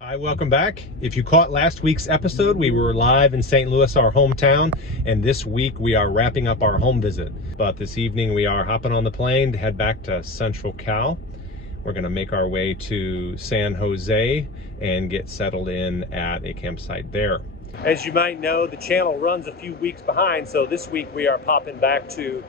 Hi, welcome back. If you caught last week's episode, we were live in St. Louis, our hometown, and this week we are wrapping up our home visit. But this evening we are hopping on the plane to head back to Central Cal. We're going to make our way to San Jose and get settled in at a campsite there. As you might know, the channel runs a few weeks behind, so this week we are popping back to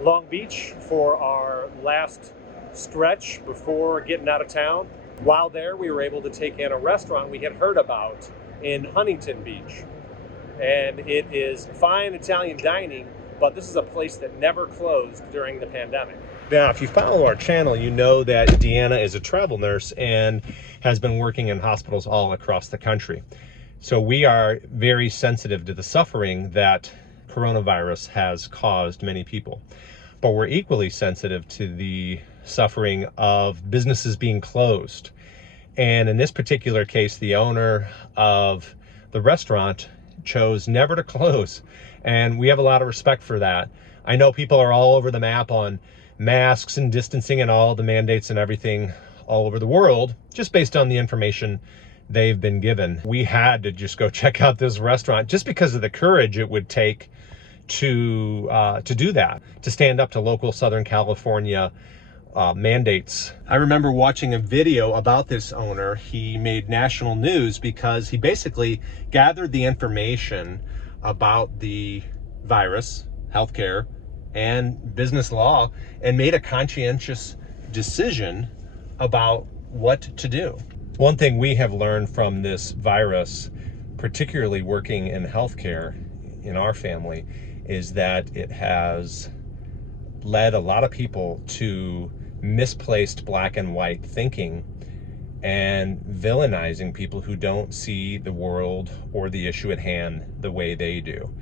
Long Beach for our last stretch before getting out of town. While there, we were able to take in a restaurant we had heard about in Huntington Beach. And it is fine Italian dining, but this is a place that never closed during the pandemic. Now, if you follow our channel, you know that Deanna is a travel nurse and has been working in hospitals all across the country. So we are very sensitive to the suffering that coronavirus has caused many people. But we're equally sensitive to the suffering of businesses being closed. And in this particular case, the owner of the restaurant chose never to close. And we have a lot of respect for that. I know people are all over the map on masks and distancing and all the mandates and everything all over the world, just based on the information they've been given. We had to just go check out this restaurant just because of the courage it would take to do that, to stand up to local Southern California mandates. I remember watching a video about this owner. He made national news because he basically gathered the information about the virus, healthcare, and business law and made a conscientious decision about what to do. One thing we have learned from this virus, particularly working in healthcare in our family, is that it has led a lot of people to misplaced black and white thinking and villainizing people who don't see the world or the issue at hand the way they do.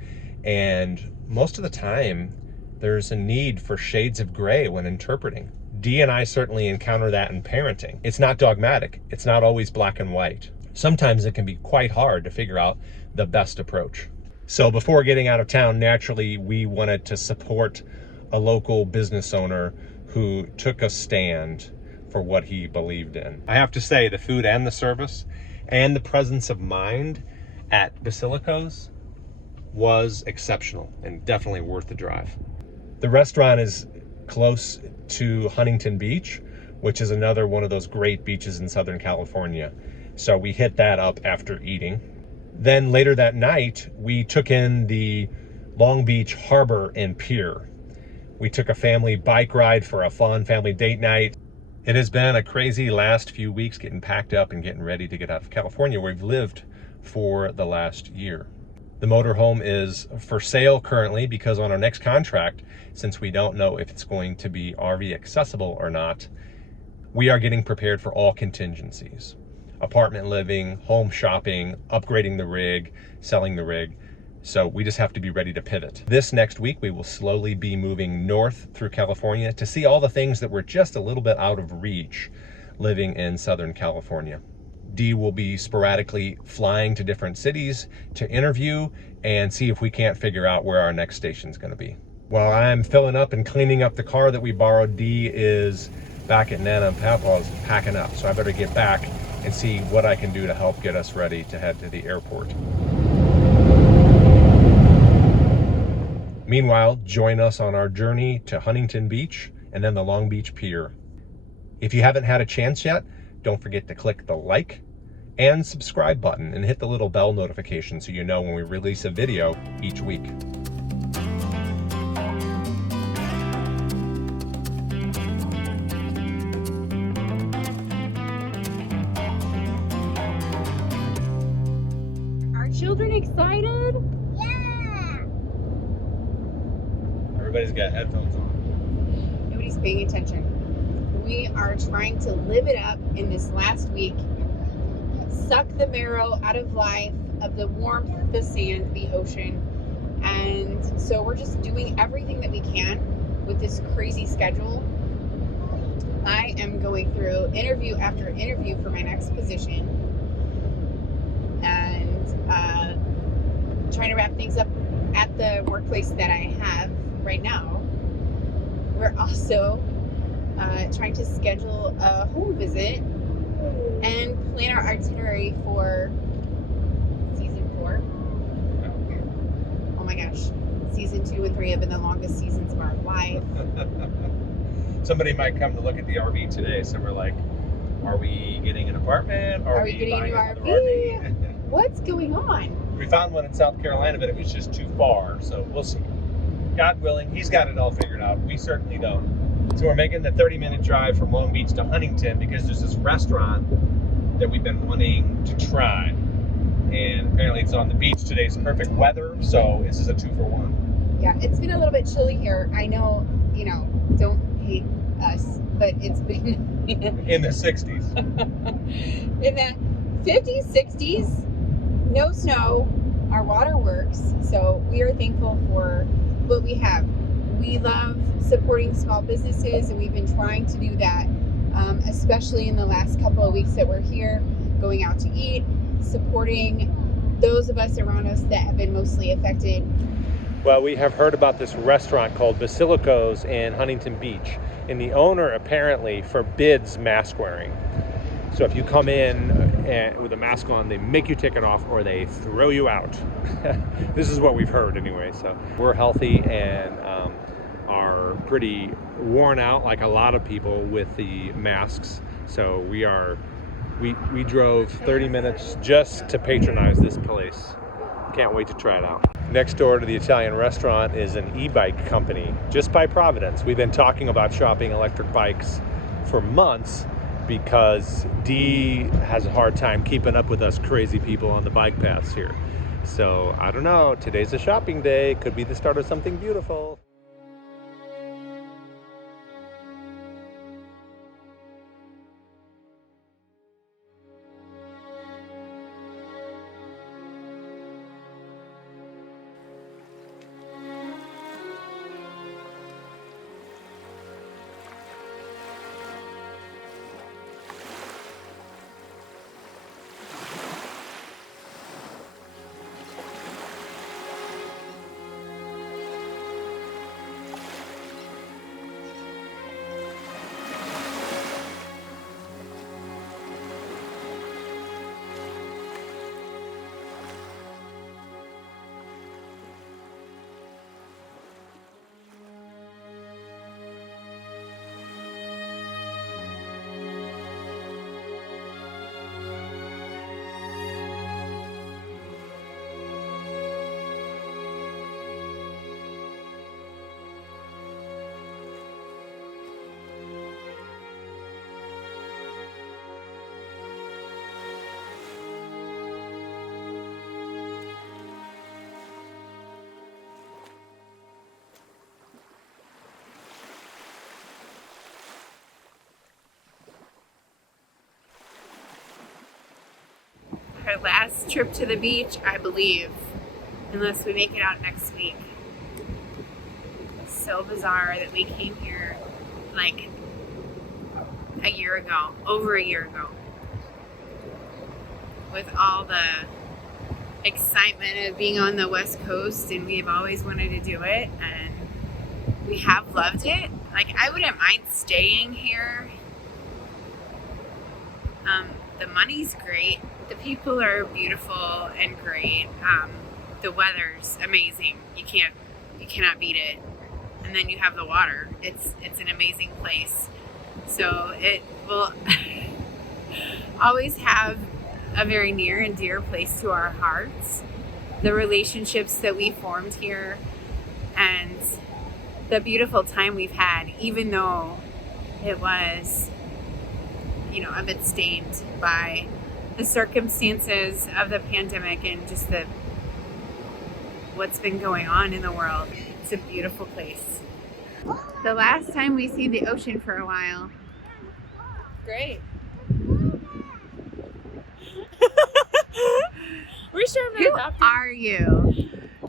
And most of the time, there's a need for shades of gray when interpreting. Dee and I certainly encounter that in parenting. It's not dogmatic. It's not always black and white. Sometimes it can be quite hard to figure out the best approach. So before getting out of town, naturally, we wanted to support a local business owner who took a stand for what he believed in. I have to say, the food and the service and the presence of mind at Basilico's was exceptional and definitely worth the drive. The restaurant is close to Huntington Beach, which is another one of those great beaches in Southern California. So we hit that up after eating. Then later that night, we took in the Long Beach Harbor and Pier. We took a family bike ride for a fun family date night. It has been a crazy last few weeks getting packed up and getting ready to get out of California, where we've lived for the last year. The motorhome is for sale currently because on our next contract, since we don't know if it's going to be RV accessible or not, we are getting prepared for all contingencies. Apartment living, home shopping, upgrading the rig, selling the rig. So we just have to be ready to pivot. This next week, we will slowly be moving north through California to see all the things that were just a little bit out of reach living in Southern California. Dee will be sporadically flying to different cities to interview and see if we can't figure out where our next station is going to be. While I'm filling up and cleaning up the car that we borrowed, Dee is back at Nana and Papa's packing up. So I better get back and see what I can do to help get us ready to head to the airport. Meanwhile, join us on our journey to Huntington Beach and then the Long Beach Pier. If you haven't had a chance yet, don't forget to click the like and subscribe button and hit the little bell notification so you know when we release a video each week. Children excited? Yeah! Everybody's got headphones on. Nobody's paying attention. We are trying to live it up in this last week. Suck the marrow out of life, of the warmth, the sand, the ocean. And so we're just doing everything that we can with this crazy schedule. I am going through interview after interview for my next position. And trying to wrap things up at the workplace that I have right now. We're also trying to schedule a home visit and plan our itinerary for season 4. Oh my gosh. Season 2 and 3 have been the longest seasons of our life. Somebody might come to look at the RV today, so we're like, are we getting an apartment? Are we getting a new RV? What's going on? We found one in South Carolina, but it was just too far, so we'll see. God willing, he's got it all figured out. We certainly don't. So we're making the 30-minute drive from Long Beach to Huntington because there's this restaurant that we've been wanting to try. And apparently it's on the beach. Today's perfect weather, so this is a 2-for-1. Yeah, it's been a little bit chilly here. I know, don't hate us, but it's been in the 60s. In the 50s, 60s, no snow, our water works, so we are thankful for what we have. We love supporting small businesses, and we've been trying to do that, especially in the last couple of weeks that we're here, going out to eat, supporting those of us around us that have been mostly affected. Well, we have heard about this restaurant called Basilico's in Huntington Beach, and the owner apparently forbids mask wearing. So if you come in with a mask on, they make you take it off or they throw you out. This is what we've heard anyway. So we're healthy and are pretty worn out, like a lot of people, with the masks. So we drove 30 minutes just to patronize this place. Can't wait to try it out. Next door to the Italian restaurant is an e-bike company, just by Providence. We've been talking about shopping electric bikes for months because Dee has a hard time keeping up with us crazy people on the bike paths here. So I don't know, today's a shopping day. Could be the start of something beautiful. Our last trip to the beach, I believe, unless we make it out next week. It's so bizarre that we came here like a year ago, over a year ago, with all the excitement of being on the West Coast, and we've always wanted to do it, and we have loved it. Like, I wouldn't mind staying here. The money's great. The people are beautiful and great. The weather's amazing. You cannot beat it. And then you have the water. It's an amazing place. So it will always have a very near and dear place to our hearts. The relationships that we formed here and the beautiful time we've had, even though it was, a bit stained by the circumstances of the pandemic and just what's been going on in the world. It's a beautiful place. The last time we see the ocean for a while. Great. We're sure I'm Who adopted. are you?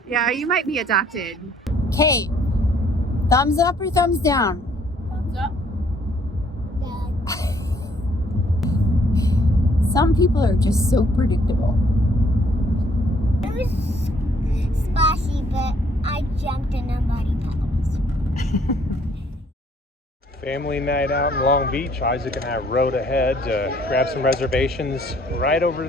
Yeah, you might be adopted. Kate, thumbs up or thumbs down? Thumbs up. Some people are just so predictable. It was splashy, but I jumped in a muddy puddles. Family night out in Long Beach. Isaac and I rode ahead to grab some reservations right over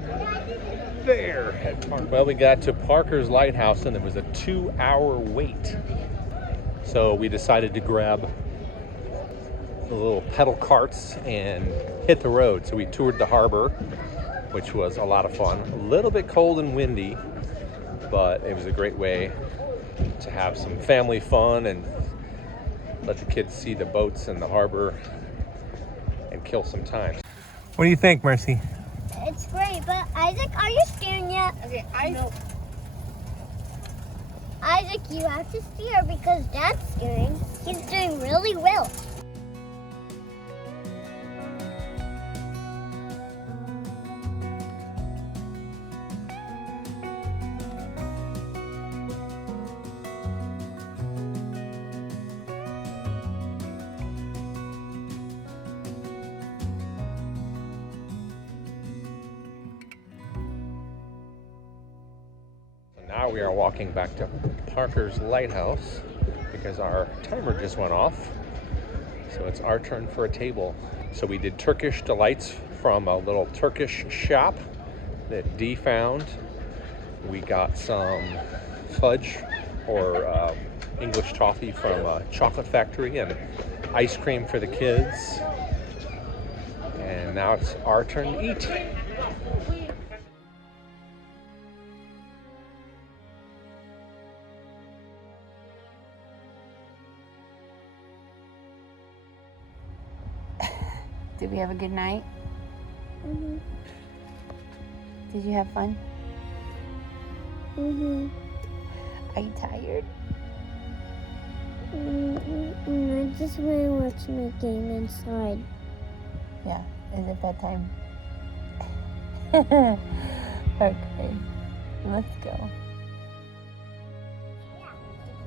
there at Park. Well, we got to Parker's Lighthouse and there was a 2-hour wait. So we decided to grab the little pedal carts and hit the road. So we toured the harbor, which was a lot of fun. A little bit cold and windy, but it was a great way to have some family fun and let the kids see the boats and the harbor and kill some time. What do you think, Mercy? It's great, but Isaac, are you steering yet? Okay, Isaac. Isaac, you have to steer because Dad's steering. He's doing really well. Now we are walking back to Parker's Lighthouse because our timer just went off. So it's our turn for a table. So we did Turkish delights from a little Turkish shop that Dee found. We got some fudge or English toffee from a chocolate factory and ice cream for the kids. And now it's our turn to eat. Did we have a good night? Mhm. Did you have fun? Mhm. Are you tired? I just want to watch my game inside. Yeah. Is it bedtime? Okay. Let's go.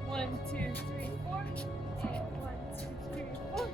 1, 2, 3, 4. 1, 2, 3, 4.